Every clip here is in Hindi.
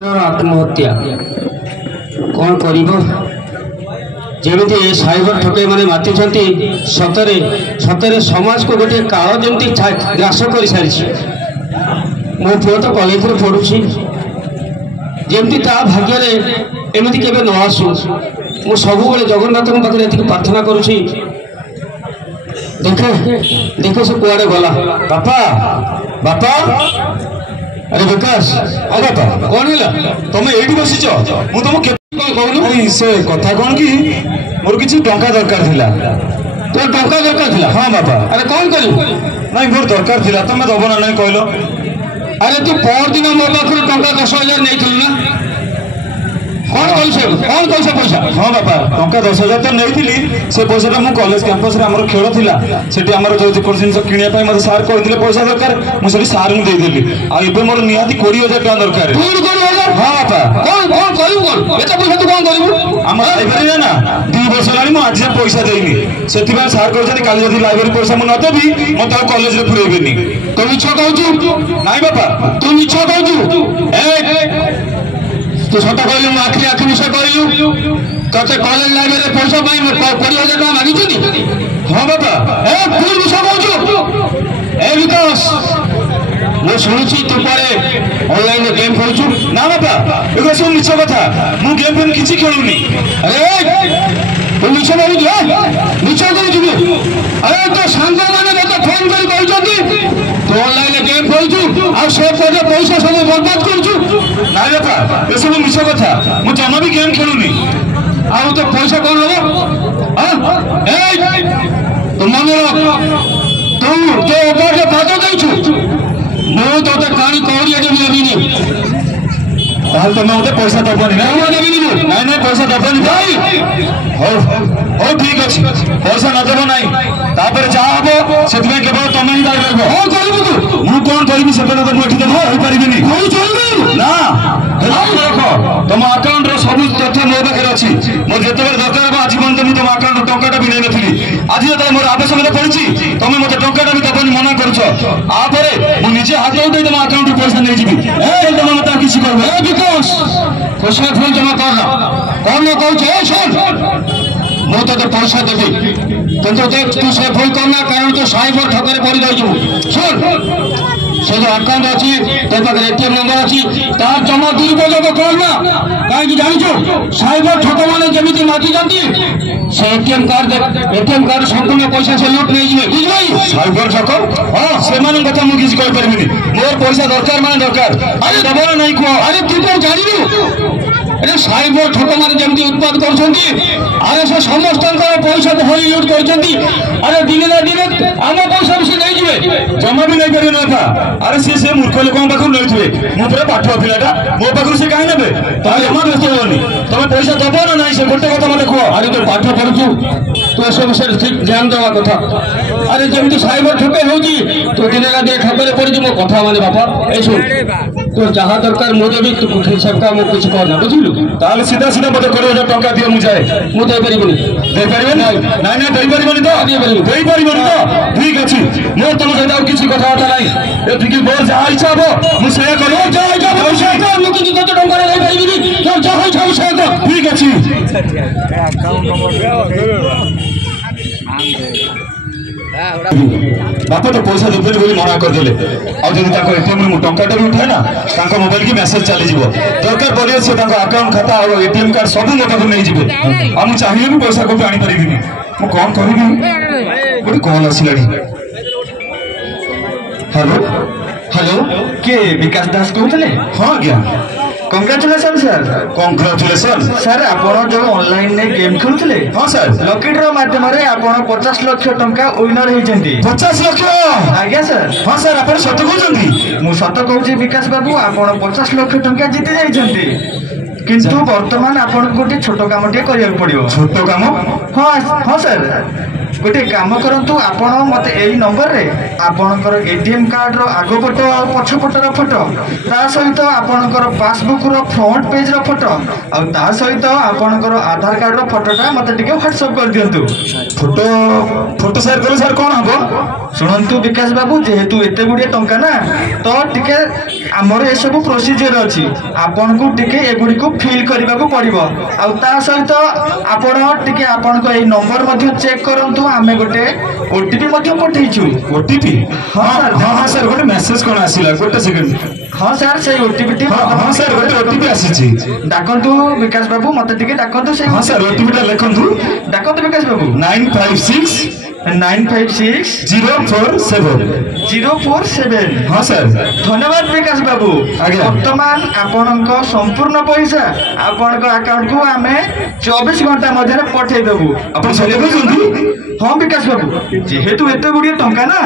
आत्महत्या कौन जमी साइबर ठकई मैंने माति सतरे सतरे समाज को गोटे काल जमी ग्रास कर सारी मो पु तो कॉलेज में पढ़ुची जमी भाग्य एमती के न आसू मु सब जगन्नाथ पाखे प्रार्थना करुँची देखे देखे से कुआड़े गला बापा बापा अरे विकास हाँ बापा कौन है तुम ये बसीच मुझे तुम कहूँ से कथा कौन कि मोर किसी टंका दरकार थिला तो टंका दरकार थिला हाँ बापा अरे कौन करू नहीं मोर दरकार थिला तुम दब ना नहीं कहल अरे तू पर दिन मो पाखु टंका 10,000 नहीं ना कौन कौन से पैसा हाँ बापा टंका 10,000 तो नहीं से पैसा मुझे कॉलेज कैंपस रे हमर खेल थिला सेठी हमर जो जिन किनिया मत सार कहते पैसा दरकार मुझे सार मुझे देदेली आबे मोर निहाती 20,000 टका दरकार हाँ बापा कौन कौन करू कौन एत पैसा तू कौन करू हम लाइब्रेरी ना 2 वर्ष लानी मु आज पैसा देनी सेठी सार कहते काली जदि लाइब्रेरी पैसा मु न देबी मत कॉलेज रे पुरेबेनी तो मिछ कहू नहीं बापा तू मिछ कहू ए तू सत कहलु आखिरी आखिरी विषय कहलु ते कॉलेज लाइब्रेरी पैसा 20,000 टका मागी हाँ बापा ए भूल विषय कहू ए विकास मैं शुणी तू पे ऑनलाइन गेम खेलु ना बापा एगो सब मिछ कथा मु गेम फेम किसी खेलुनी अरे तू मिछ कहू मिछ कहू अरे तो सांग माने मत फोन कर कहउछती तो ऑनलाइन गेम खेलु आ से पैसा सब बर्बाद करछु ना बापा ए सब मिछ कथा मु जमा भी गेम खेलुनी आ तो पैसा कौन हो हां ए तुम मन तू जो ऊपर के बात कहछु मु तो कहानी कौड़ी देवी ताल तुम मत पैसा दबनी ना नहीं पैसा दबनी भाई हो ठीक अच्छे पैसा न देव ना जहाँ हम से केवल तुम ही दायी कौन करू कौन करी से तो मुझे देवी ना रख तुम आकाउंट सब तथ्य मो पाखे अच्छी मोर जो दरकार आज पर्यटन मुझे तुम आकाउंट टाटा भी नहीं नी आज जो मोर आवश्यकता पड़ी तुम मत टाटा भी दबनी मना कर मुझे हाथ उठे तुम आकाउंट पैसा नहीं जी तुम मत किसी कर विकास पैसा फोन जमा करना कौन न कहूँ मु तो पैसा देवी किंतु देख तू से भूल करना कारण तू साइबर ठकरे पड़ जाइए सुन से जो अकाउंट अच्छी तो पाखे एटीएम नंबर अच्छी तार जमा दुरुपयोग करना कहीं जान साइबर ठक मैंने जमी माति जाती से एटीएम कार्ड संपूर्ण पैसा से लुट नहीं बुझे साइबर ठक हाँ से कथा मुझे किसी कहीपरि मोर पैसा दरकार माने दरकार अरे दबर नहीं कह अरे तू कौन जानू अरे साइबर ठक मैंने जमी उत्पाद कर से समस्त पैसा धरी लुट कर अरे दिने ना दिने आम पैसा भी नहीं जी जमा भी नहीं पारे ना अरे सी मूर्ख लोक पाखु नहीं मु पूरा पाठ पिलाटा मो पाखु से कहीं ने जमा व्यस्त होनी तुम पैसा दब ना ना से गोटे कथा मत कह अरे तो पाठ पढ़ु तो सब विषय ठीक ध्यान देवा कथा अरे जमी साइबर ठके हो तो दिन ना दिन ठकरे पड़ी मो कथा माने बापा ए सुन तो जहाँ दरकार मुझे भी तू हिसाब का मुझे कुछ करना बुझलु ताले सीधा सीधा मत 20,000 टका दियो मुझे मु दे परिबनी ना ना दे परिबनी तो ठीक अच्छी मोर तुम सहित किसी कथबार्ता ना ये मोर जहाँ इच्छा हम मुझे ठीक अच्छी बापा तो पैसा देवे बोली मना करदे एटीएम टाटा भी उठाए ना मोबाइल की मेसेज चली दरकार पड़े से अकाउंट खाता और एटीएम कार्ड सब मो पास नहीं जी आ चाहिए भी पैसा को आनी पारि मु कौन करी गोटे कॉल आसला हेलो हेलो के विकास दास कहते हाँ आज्ञा कंग्रेचुलेसन सर कंग्रेचुलेसन सर आपण जो ऑनलाइन ने गेम खेलुले हां सर लकी ड्रॉ माध्यम रे आपण 50 लाख टंका विनर हेजंती 50 लाख आज्ञा सर हां सर आपण सत कहउछंती मु सत कहउछि विकास बाबू आपण 50 लाख टंका जीति जाइछंती किंतु वर्तमान आपण गोटे छोटो काम टे करिया पड़ियो छोटो काम हां हां सर गोटे काम करंतु आपण मते एई नंबर रे आपणकर एटीएम कार्ड रो आगो फोटो पछ फोटो रो फोटो ता सहित आपणकर पासबुक रो फ्रंट पेज रो फोटो आ ता सहित आपणकर आधार कार्ड रो फोटोटा मते टिके व्हाट्सएप कर दियंतु। फोटो फोटो शेयर करे सर कोन हबो सुनंतु विकास बाबू जेहेतु एते गुडे टंका ना तो टिके हमर ए सब प्रोसीजर अछि आपन को टिके एगुडी को फिल करबा को पड़िबो आ ता सहित आपण टिके आपन को ए नंबर मध्ये चेक करंतु आमे गोटे ओटीपी मध्ये पठेइछु। ओटीपी हां सर गोटे मेसेज कोन आसीला गोटे सेकंड हां सर से ओटीपी टी हां सर गोटे ओटीपी आसीछि डाकंतु विकास बाबू मते टिके डाकंतु से हां सर ओटीपी टा लिखंतु डाकंतु विकास बाबू 956 047 हाँ सर धन्यवाद विकास बाबू। वर्तमान आपणक संपूर्ण पैसा आपणक अकाउंट को आमे 24 घंटा मध्य पठे देबू आपण सले हाँ विकास बाबू जेहेतु एते गुडी टंका ना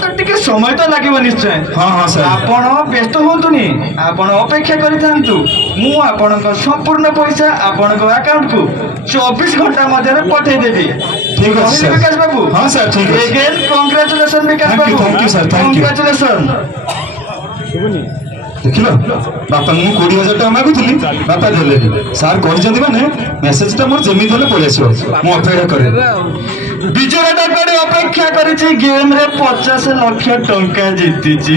तो टिके समय तो लागिवो निश्चय। हाँ सर आपण व्यस्त होंतुनी आपण अपेक्षा करिथांतु मु आपणक संपूर्ण पैसा आपणक अकाउंट को 24 घंटा मध्य पठे देबी। ठीक है सर विकास बाबू। हाँ सर ठीक है again congratulations Vikas babu. Thank you sir thank you congratulations. देखिलो बापा मु 20000 टका मागुथली बापा देले सर कहजंती माने मेसेज टा मोर जेमी देले पळे आसीबो मु अपेक्षा करे विजय डाकड़े अपेक्षा करिछि गेम रे 50 लाख टंका जीतिछि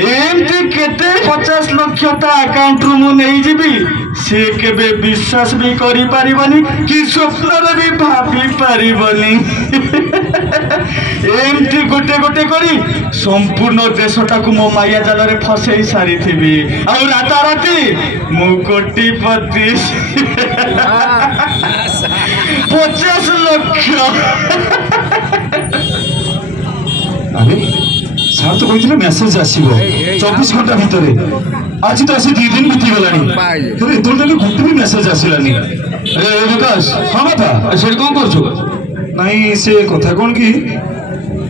एमती केते 50 लाख ता अकाउंट रु मु नै जीबी से केबे विश्वास भी करि पारिबनी कि स्वप्न रे भी भाबी पारिबनी एमती गोटे गोटे करी संपूर्ण देशटा को मो माया जाल रे फसई सारी थिबी आ राता राती मु कोटिपति 50 लाख। अरे सर तो कहते मेसेज आसो 24 घंटा भितर आज तो आसी 2 दिन बीती गलानी फिर एतोल गोटे भी मेसेज आसिलानी। अरे विकास हाँ बापा से कौन करछु नहीं से कथा कौन की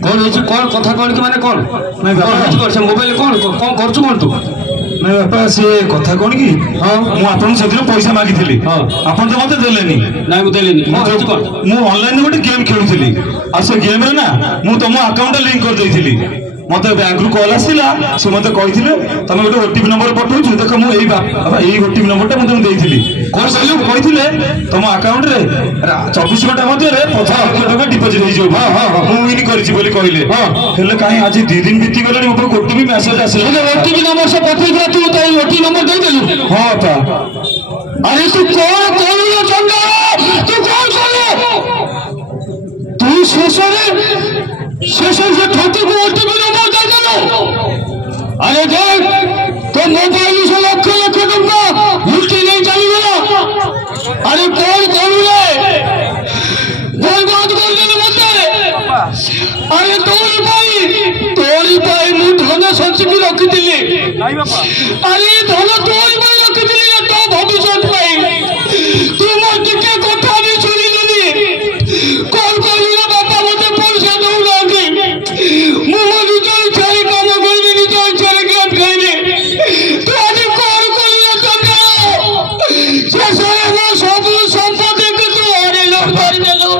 कौन होइछ कौन कथा कौन की माने कौन नहीं बापा कर से मोबाइल कौन कौन करछु कौन तू नहीं बापा से कथा कौन की हाँ मु आपन से पैसा मागी थी हाँ आपन तो मते देलेनी नहीं मु देलेनी मु ऑनलाइन गोटे गेम खेलुथली आ से गेम रे ना मु तुम अकाउंट लिंक कर देइथली मत बैंक रु कॉल आसिला से मते कहिथिले तमे गोटे ओटीपी नंबर पठौछु देख मु एई बाबा एई ओटीपी नंबर टा मते देइथली कोन कहलु कहिथिले तुम अकाउंट रे 24 घंटा मध्ये रे 50 लाख टका डिपॉजिट होई जो हां हां मु विन करछि बोली कहिले हां हेले काहे आज 2 दिन बीती गलानी मो पर ओटीपी मेसेज आसिला ओटीपी नंबर से पठैला तू ताई ओटीपी नंबर दे देलु हां ता अरे तू कौन करियो चंदा तू कौन करियो तू शेषन से ठोके को ओटीपी नंबर दे देलु। अरे देख तो मोबाइल से लाख लाख टका लुटी नहीं चली गया। अरे कौन करियो बर्बाद कर देले मते अरे तोरी भाई मु धन संचिकी रखी दिली अरे धन तोरी भाई रखी दिली तो भविष्य भाई तू मो टिके कथा भी सुनी लेनी कौन करियो बाबा मते पैसा दउ लागी मु मो निजर छाई काम करबी निजर छाई गेम खेलबी तू आज कौन करियो तो से मो सब संपत्ति के तू अरे लोग कर देलो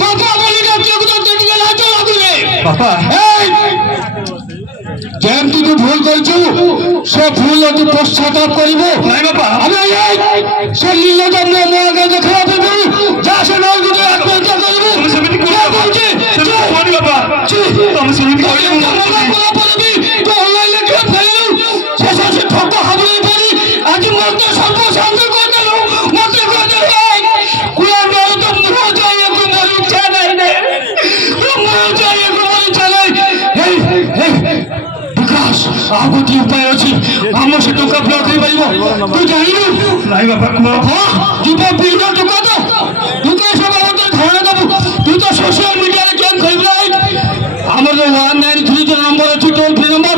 बाबा बोली ना केक तो टिके लाज लागले पापा जेम तू भूल करछु से भूल तू पश्चाताप करिवो नहीं बापा अरे से लीला जब मो आगे देखा देबू जा से न गुदे आत्महत्या करिवो तुम समिति को बोलछे कोन बापा तुम समिति को तो ऑनलाइन लेके फैलू से ठोको हाबले पड़ी आज मरते सब शांत कर देलू मते कर दे कुया मेरे तो मुंह जाए को मर इच्छा नहीं दे मुंह जाए को मर इच्छा नहीं हे विकास आगोटी उपाय अछि हम से टका ब्लॉक कर पाइबो तू जानिनु नहीं बापा को हां जीवा बिना टका दो तू के सब मत ध्यान दबु तू तो सोशल मीडिया रे गेम खेलबला हमर जो 193 जो नंबर अछि टोल फ्री नंबर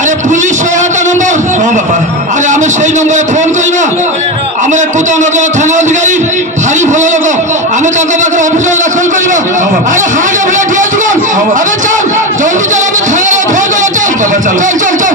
अरे पुलिस सहायता नंबर हां बापा अरे हमें सही नंबर फोन करबा हमरे कुतानगर थाना अधिकारी भारी भलो लोग हमें ताका पाकर ऑफिसर दाखल करबा अरे हां जब ले दिया तू अरे चल जल्दी चल हमें थाना फोन कर चल बाबा चल चल चल चल